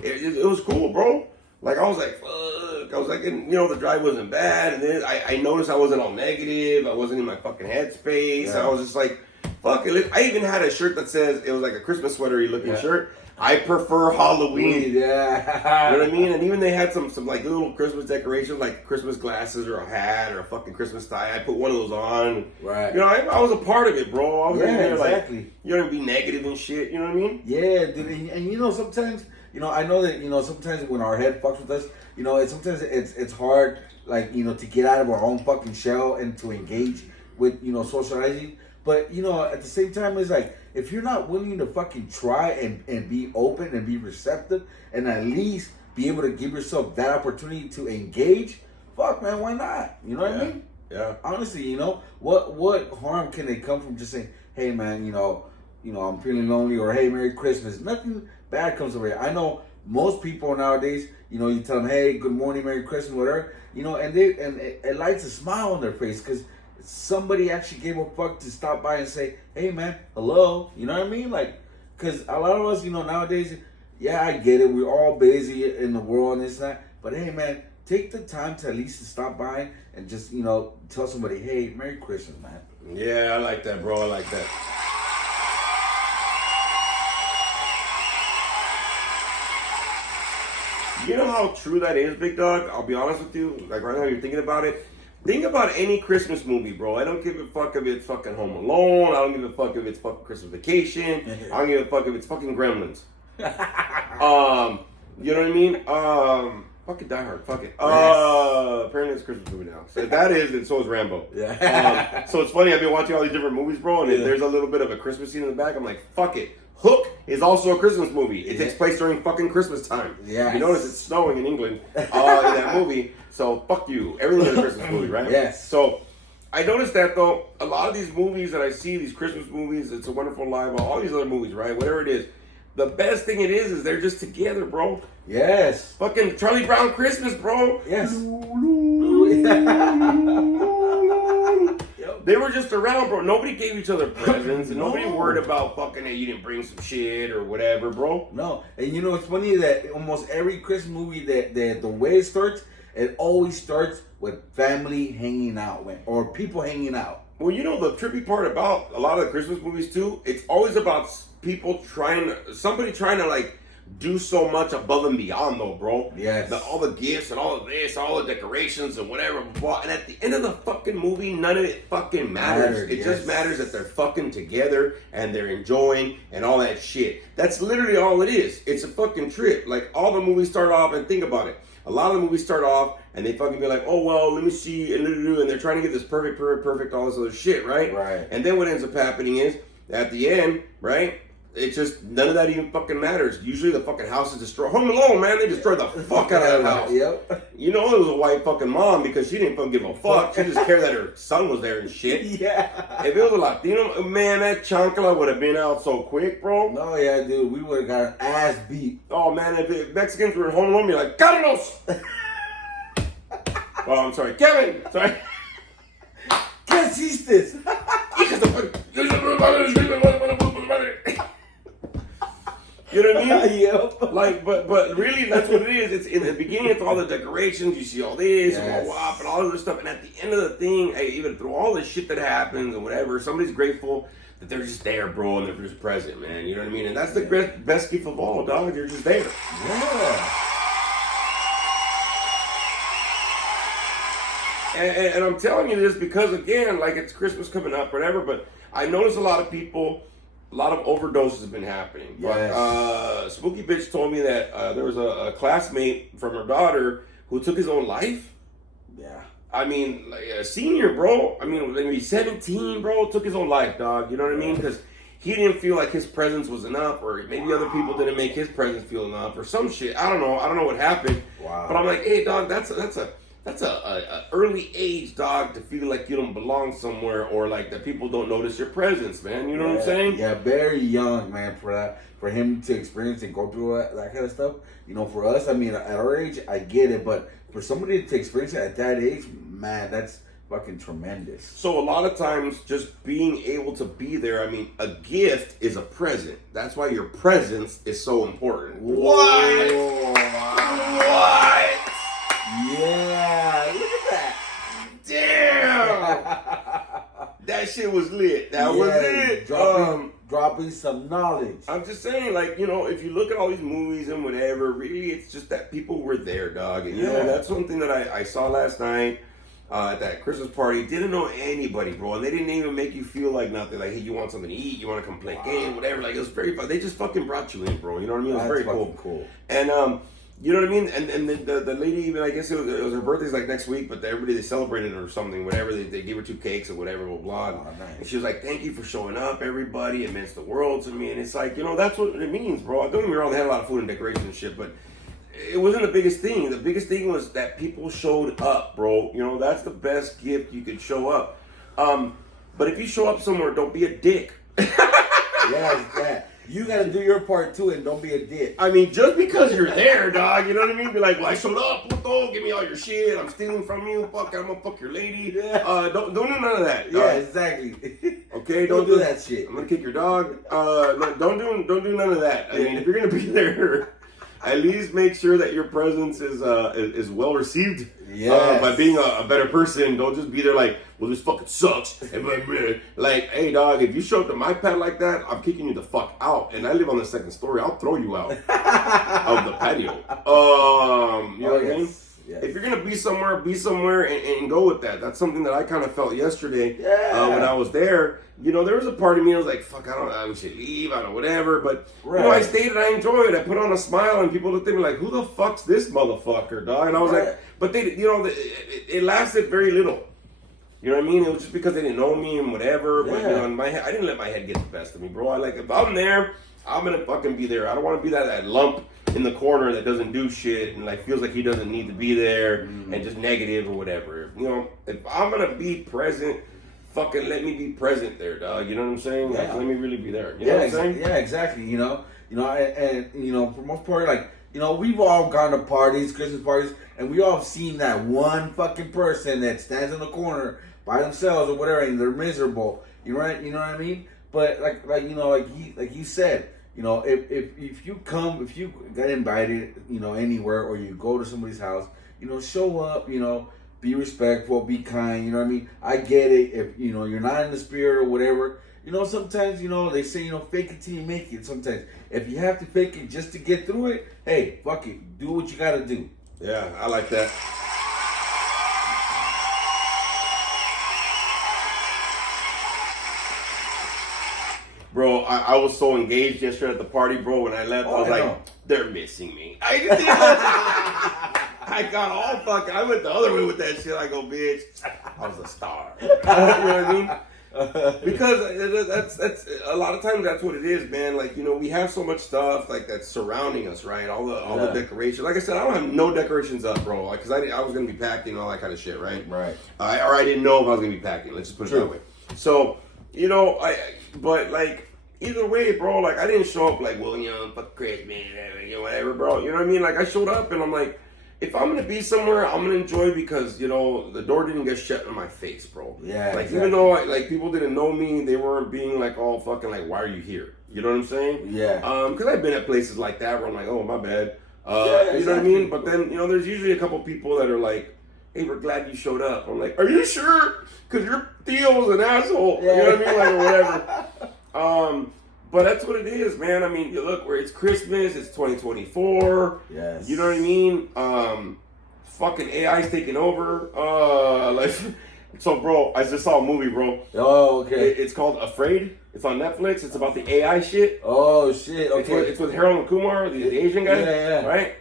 It was cool, bro. Like, I was like, fuck. I was like, and, the drive wasn't bad. And then I noticed I wasn't all negative. I wasn't in my fucking headspace. Yeah. I was just like, fuck it. I even had a shirt that says, it was like a Christmas sweatery looking shirt. I prefer Halloween. Yeah. You know what I mean? And even they had some like little Christmas decorations, like Christmas glasses or a hat or a fucking Christmas tie. I put one of those on. Right. I was a part of it, bro. I was exactly. Like, you don't be negative and shit. You know what I mean? Yeah, dude. And sometimes, I know that, sometimes when our head fucks with us, sometimes it's hard, like, to get out of our own fucking shell and to engage with, socializing. But, at the same time, it's like, if you're not willing to fucking try and be open and be receptive and at least be able to give yourself that opportunity to engage, fuck, man, why not? You know what I mean? Yeah. Honestly, what harm can they come from just saying, hey, man, I'm feeling lonely, or hey, Merry Christmas. Nothing bad comes over here. I know most people nowadays, you tell them, hey, good morning, Merry Christmas, whatever, and it lights a smile on their face because somebody actually gave a fuck to stop by and say, hey, man, hello. You know what I mean? Like, because a lot of us, nowadays, yeah, I get it. We're all busy in the world and this and that. But hey, man, take the time to at least to stop by and just, tell somebody, hey, Merry Christmas, man. Yeah, I like that, bro. I like that. You know how true that is, big dog? I'll be honest with you. Like, right now you're thinking about it. Think about any Christmas movie, bro. I don't give a fuck if it's fucking Home Alone. I don't give a fuck if it's fucking Christmas Vacation. I don't give a fuck if it's fucking Gremlins. You know what I mean? Fucking Die Hard. Fuck it. Apparently it's a Christmas movie now. So that is, and so is Rambo. Yeah. So it's funny. I've been watching all these different movies, bro, and if there's a little bit of a Christmas scene in the back, I'm like, fuck it. Hook is also a Christmas movie. It takes place during fucking Christmas time. Yeah. You notice it's snowing in England in that movie. So fuck you. Everything is a Christmas movie, right? Yes. So I noticed that though, a lot of these movies that I see, these Christmas movies, It's a Wonderful Life, all these other movies, right? Whatever it is, the best thing it is they're just together, bro. Yes. Fucking Charlie Brown Christmas, bro. Yes. They were just around, bro. Nobody gave each other presents, and nobody worried about fucking, hey, you didn't bring some shit or whatever, bro. No. And it's funny that almost every Christmas movie that the way it starts, it always starts with family hanging out or people hanging out. Well, the trippy part about a lot of the Christmas movies too, it's always about somebody trying to like do so much above and beyond though, bro. Yes. All the gifts and all of this, all the decorations and whatever, blah. And at the end of the fucking movie, none of it fucking matters. It just matters that they're fucking together and they're enjoying and all that shit. That's literally all it is. It's a fucking trip. Like all the movies start off, and think about it. A lot of the movies start off and they fucking be like, oh, well, let me see, and they're trying to get this perfect, all this other shit, right? Right. And then what ends up happening is, at the end, right, it's just, none of that even fucking matters. Usually the fucking house is destroyed. Home Alone, man, they destroyed the fuck out of that house. Yep. It was a white fucking mom because she didn't fucking give a fuck. She just cared that her son was there and shit. Yeah. If it was a Latino, man, that chancla would have been out so quick, bro. No, yeah, dude, we would have got an ass beat. Oh, man, if Mexicans were at Home Alone, be like, Carlos! Oh, I'm sorry. Kevin! Sorry. ¿Qué hiciste? You know what I mean? Yep. Like, but really, that's what it is. It's in the beginning, it's all the decorations. You see all this and WAP and all this other stuff. And at the end of the thing, hey, even through all the shit that happens and whatever, somebody's grateful that they're just there, bro, and they're just present, man. You know what I mean? And that's the best gift of all, dog. They're just there. Yeah. And I'm telling you this because, again, like it's Christmas coming up, whatever, but I notice a lot of overdoses have been happening. Yes. But Spooky Bitch told me that there was a classmate from her daughter who took his own life. Yeah. I mean, like a senior, bro. I mean, maybe 17, bro, took his own life, dog. You know what I mean? Because he didn't feel like his presence was enough, or maybe other people didn't make his presence feel enough, or some shit. I don't know what happened. Wow. But I'm like, hey, dog, that's a early age, dog, to feel like you don't belong somewhere, or like that people don't notice your presence, man. You know what I'm saying? Yeah, very young, man, for him to experience and go through that kind of stuff. For us, I mean, at our age, I get it, but for somebody to experience it at that age, man, that's fucking tremendous. So a lot of times, just being able to be there, I mean, a gift is a present. That's why your presence is so important. What? What? Yeah, look at that. Damn. That shit was lit. That was it. Dropping some knowledge. I'm just saying, like, you know, if you look at all these movies and whatever, really, it's just that people were there, dog. And, you know, that's something that I saw last night at that Christmas party. Didn't know anybody, bro. And they didn't even make you feel like nothing. Like, hey, you want something to eat? You want to come play a game? Whatever. Like, it was very fun. They just fucking brought you in, bro. You know what I mean? It was very cool. And, you know what I mean? And the lady, even, I guess it was her birthday's like next week, but everybody, they celebrated her or something, whatever. They gave her 2 cakes or whatever, blah, blah. Nice. And she was like, thank you for showing up, everybody. It means the world to me. And it's like, you know, that's what it means, bro. Don't get me wrong, they had a lot of food and decoration and shit, but it wasn't the biggest thing. The biggest thing was that people showed up, bro. You know, that's the best gift you could show up. But if you show up somewhere, don't be a dick. Yeah. You gotta do your part too, and don't be a dick. I mean, just because you're there, dog, you know what I mean? Be like, well, I showed up, puto, give me all your shit, I'm stealing from you, fuck, I'm gonna fuck your lady. Yeah. Don't do none of that. Yeah, exactly. Okay, don't do that shit. I'm gonna kick your dog. No, don't do none of that. I mean, if you're gonna be there, at least make sure that your presence is well received. By being a better person. Don't just be there like, well, this fucking sucks. Like, hey, dog, if you show up to my pad like that, I'm kicking you the fuck out. And I live on the 2nd story. I'll throw you out of the patio. You know what I mean? Yes. If you're gonna be somewhere and go with that. That's something that I kind of felt yesterday when I was there. You know, there was a part of me I was like, fuck, we should leave, I don't know, whatever. But you know, I stayed and I enjoyed it. I put on a smile and people looked at me like, who the fuck's this motherfucker, dog? And I was like, but they, you know, it lasted very little. You know what I mean? It was just because they didn't know me and whatever. But you know, in my head, I didn't let my head get the best of me, bro. If I'm there, I'm gonna fucking be there. I don't want to be that lump in the corner that doesn't do shit and like feels like he doesn't need to be there and just negative or whatever. You know, if I'm gonna be present, fucking let me be present there, dog. You know what I'm saying? Like, let me really be there. You know what I'm saying? Yeah, exactly. You know, and you know, for most part, like, you know, we've all gone to parties, Christmas parties, and we all have seen that one fucking person that stands in the corner by themselves or whatever, and they're miserable. You know what I mean? But like you know, like you said, you know, if you get invited, you know, anywhere, or you go to somebody's house, you know, show up, you know, be respectful, be kind, you know what I mean? I get it if, you know, you're not in the spirit or whatever. You know, sometimes, you know, they say, you know, fake it till you make it. Sometimes, if you have to fake it just to get through it, hey, fuck it, do what you gotta do. Yeah, I like that. Bro, I was so engaged yesterday at the party, bro. When I left, I was like, they're missing me. I got all fucking, I went the other way with that shit. I go, bitch, I was a star. You know what I mean? Because that's a lot of times that's what it is, man. Like, you know, we have so much stuff like that's surrounding us, right? All the decorations. Like I said, I don't have no decorations up, bro. Because I was gonna be packing and all that kind of shit, right? Right. Or I didn't know if I was gonna be packing. Let's just put it that way. So, you know, but like either way, bro. Like I didn't show up like, well, you know, fuck Christmas, you know, whatever, bro. You know what I mean? Like I showed up and I'm like, if I'm gonna be somewhere, I'm gonna enjoy because, you know, the door didn't get shut in my face, bro. Yeah. Like even though like people didn't know me, they weren't being like all fucking like, why are you here? You know what I'm saying? Yeah. Because I've been at places like that where I'm like, oh my bad. You know what I mean? But then, you know, there's usually a couple people that are like, hey, we're glad you showed up. I'm like, are you sure? Because your Theo's an asshole. Yeah. You know what I mean? Like, or whatever. But that's what it is, man. I mean, you look, where it's Christmas, it's 2024. Yes. You know what I mean? Fucking AI's taking over. So, bro, I just saw a movie, bro. Oh, okay. It's called Afraid. It's on Netflix. It's about the AI shit. Oh, shit. Okay. It's with Harold Kumar, the Asian guy. Yeah. Right?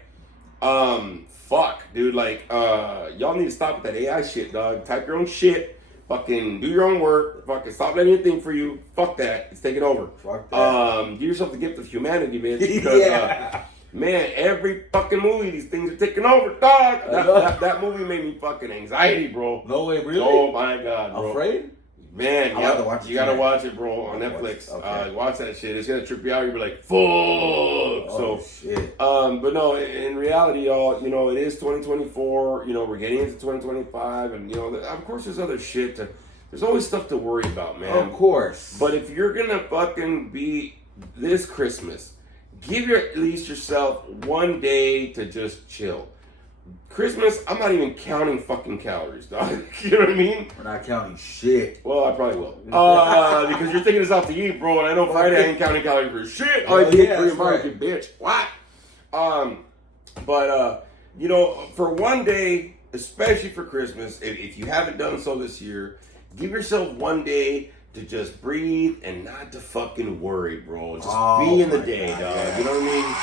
Fuck, dude. Like, y'all need to stop with that AI shit, dog. Type your own shit. Fucking do your own work. Fucking stop letting it think for you. Fuck that. It's taking over. Fuck that. Give yourself the gift of humanity, bitch. Because, man, every fucking movie, these things are taking over, dog. That movie made me fucking anxiety, bro. No way, really? Oh my god, bro. Afraid? Man, you gotta watch it, bro, on Netflix. Okay. Watch that shit. It's gonna trip you out. You'll be like, fuck. Oh, shit. But no, in reality, y'all, you know, it is 2024. You know, we're getting into 2025, and you know, of course, there's other shit. There's always stuff to worry about, man. Of course. But if you're gonna fucking be this Christmas, give at least yourself one day to just chill. Christmas, I'm not even counting fucking calories, dog. You know what I mean? We're not counting shit. Well, I probably will. Because you're taking us out to eat, bro, and I know Friday I ain't counting calories for shit. I eat Korean barbecue, bitch. What? You know, for one day, especially for Christmas, if you haven't done so this year, give yourself one day to just breathe and not to fucking worry, bro. Just be in the day, dog. Yeah. You know what I mean?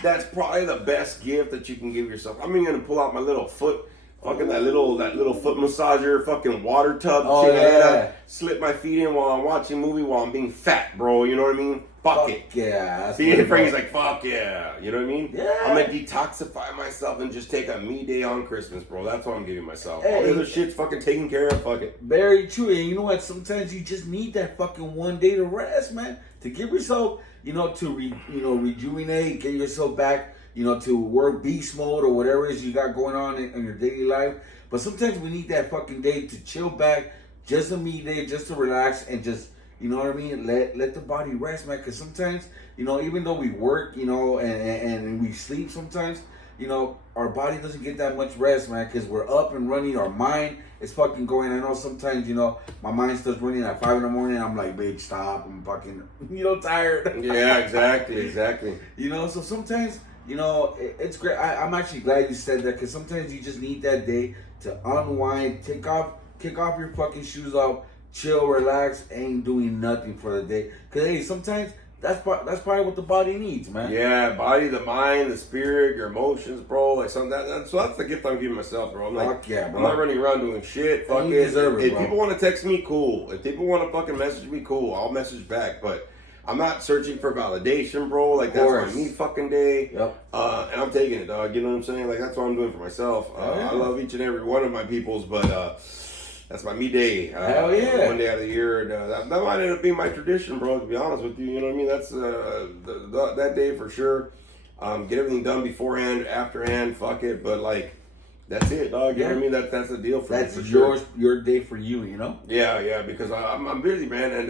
That's probably the best gift that you can give yourself. I'm even gonna pull out my little foot, fucking that little foot massager, fucking water tub. Slip my feet in while I'm watching a movie while I'm being fat, bro. You know what I mean? Fuck it. Yeah. See, Frankie's like, fuck yeah. You know what I mean? Yeah. I'm gonna detoxify myself and just take a me day on Christmas, bro. That's what I'm giving myself. Hey, all the other shit's fucking taken care of. Fuck it. Very true. And you know what? Sometimes you just need that fucking one day to rest, man. To give yourself, you know, to rejuvenate, get yourself back, you know, to work beast mode or whatever it is you got going on in your daily life. But sometimes we need that fucking day to chill back, just a me day, just to relax and just, you know what I mean? Let the body rest, man. Because sometimes, you know, even though we work, you know, and we sleep sometimes, you know, our body doesn't get that much rest, man, because we're up and running. Our mind is fucking going. I know sometimes, you know, my mind starts running at 5 a.m. I'm like, babe, stop. I'm fucking, you know, tired. Yeah, exactly. You know, so sometimes, you know, it's great. I'm actually glad you said that, because sometimes you just need that day to unwind, kick off your fucking shoes off, chill, relax, ain't doing nothing for the day. Because, hey, sometimes that's probably what the body needs, man. Yeah, body, the mind, the spirit, your emotions, bro. Like something so that's the gift I'm giving myself, bro. I'm like, fuck yeah, bro. I'm not running around doing shit. Fuck it. If people want to text me, cool. If people want to fucking message me, cool. I'll message back. But I'm not searching for validation, bro. Like that's my me fucking day. Yep. And I'm taking it, dog. You know what I'm saying? Like that's what I'm doing for myself. I love each and every one of my peoples, but that's my me day. Hell yeah. One day out of the year. And, that might end up being my tradition, bro, to be honest with you. You know what I mean? That's that day for sure. Get everything done beforehand, afterhand, fuck it. But, like, that's it, dog. You know what I mean? That's the deal for me. That's your day for you, you know? Yeah, because I'm busy, man. And,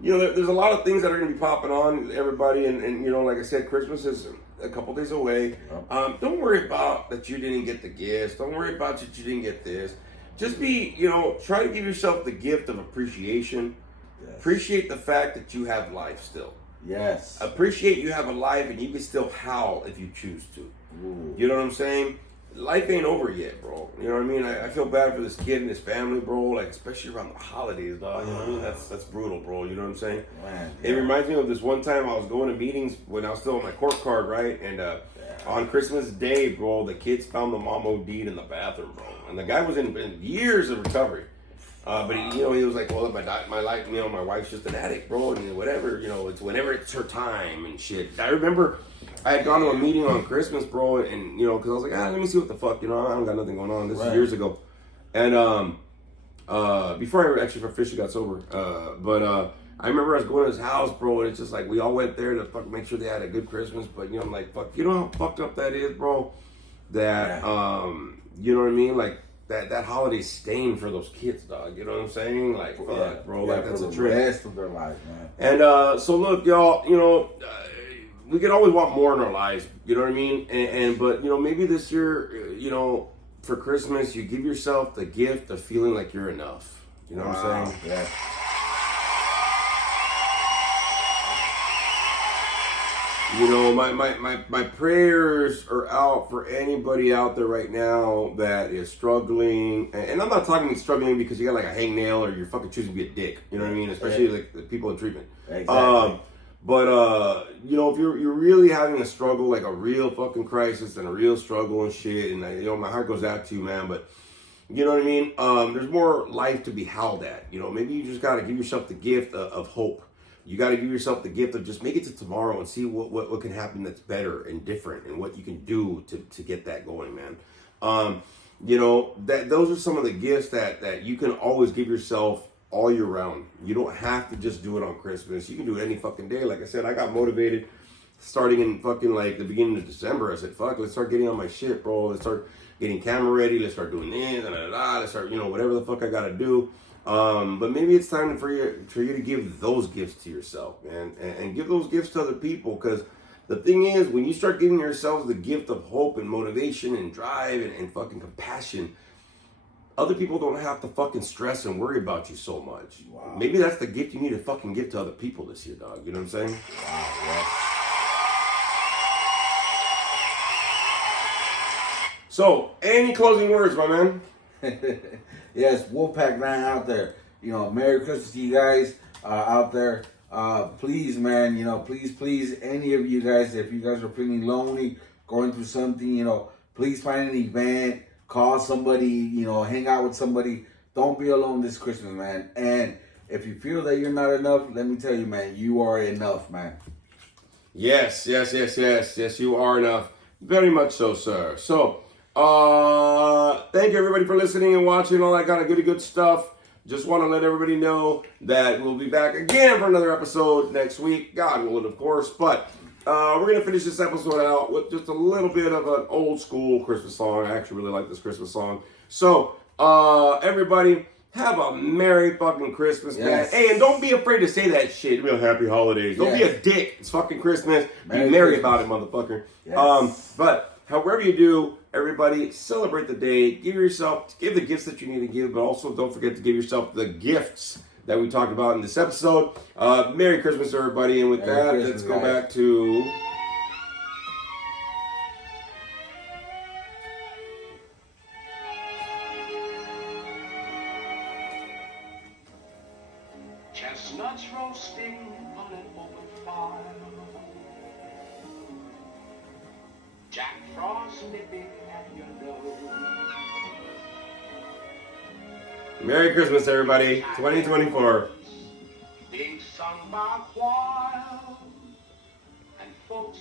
you know, there's a lot of things that are going to be popping on, everybody. And, you know, like I said, Christmas is a couple days away. Don't worry about that you didn't get the gifts. Don't worry about that you didn't get this. Just be, you know, try to give yourself the gift of appreciation. Yes. Appreciate the fact that you have life still. Yes. Appreciate you have a life and you can still howl if you choose to. Ooh. You know what I'm saying? Life ain't over yet, bro. You know what I mean? I feel bad for this kid and his family, bro. Like, especially around the holidays, dog. You know what I mean? That's brutal, bro. You know what I'm saying? Man, yeah. It reminds me of this one time I was going to meetings when I was still on my court card, right? And on Christmas Day, bro, the kids found the mom OD'd in the bathroom, bro. And the guy was in years of recovery. But he was like, well, my life, you know, my wife's just an addict, bro, and whatever, you know, it's whenever it's her time and shit. I remember I had gone to a meeting on Christmas, bro, and, you know, because I was like, let me see what the fuck, you know, I don't got nothing going on. This is years ago. And before I actually officially got sober. I remember I was going to his house, bro, and it's just like we all went there to fuck make sure they had a good Christmas. But, you know, I'm like, fuck, you know how fucked up that is, bro? That, you know what I mean? Like, that holiday stain for those kids, dog. You know what I'm saying? Like, fuck, bro. Like, that's a trip. For the rest of their life, man. And so, look, y'all, you know, we can always want more in our lives. You know what I mean? But, you know, maybe this year, you know, for Christmas, you give yourself the gift of feeling like you're enough. You know what I'm saying? Yeah. You know, my prayers are out for anybody out there right now that is struggling. And I'm not talking struggling because you got like a hangnail or you're fucking choosing to be a dick. You know what I mean? Especially like the people in treatment. Exactly. You know, if you're really having a struggle, like a real fucking crisis and a real struggle and shit, and you know, my heart goes out to you, man. But you know what I mean? There's more life to be howled at. You know, maybe you just got to give yourself the gift of hope. You got to give yourself the gift of just make it to tomorrow and see what can happen that's better and different and what you can do to get that going, man. You know, that those are some of the gifts that you can always give yourself all year round. You don't have to just do it on Christmas. You can do it any fucking day. Like I said, I got motivated starting in fucking like the beginning of December. I said, fuck, let's start getting on my shit, bro. Let's start getting camera ready. Let's start doing this, let's start, you know, whatever the fuck I gotta do. But maybe it's time for you to give those gifts to yourself, man, and give those gifts to other people. Because the thing is, when you start giving yourselves the gift of hope and motivation and drive and fucking compassion, other people don't have to fucking stress and worry about you so much. Wow. Maybe that's the gift you need to fucking give to other people this year, dog. You know what I'm saying? Wow, yeah. So, any closing words, my man? Yes, Wolfpack 9 out there. You know, Merry Christmas to you guys out there. Please, man, you know, please, any of you guys, if you guys are feeling lonely, going through something, you know, please find an event, call somebody, you know, hang out with somebody. Don't be alone this Christmas, man. And if you feel that you're not enough, let me tell you, man, you are enough, man. Yes, you are enough. Very much so, sir. So, thank you everybody for listening and watching all that kind of good stuff. Just want to let everybody know that we'll be back again for another episode next week. God willing, of course. But we're going to finish this episode out with just a little bit of an old school Christmas song. I actually really like this Christmas song. So, everybody, have a Merry fucking Christmas, man. Hey, and don't be afraid to say that shit. Real happy holidays. Don't be a dick. It's fucking Christmas. Be merry about it, motherfucker. Yes. But however you do, everybody, celebrate the day. Give the gifts that you need to give, but also don't forget to give yourself the gifts that we talked about in this episode. Merry Christmas, everybody. And with that, let's go back to... Chestnuts roasting on an open fire. Jack Frost nipping at your nose. Merry Christmas, everybody. 2024. Being sung by a choir and folks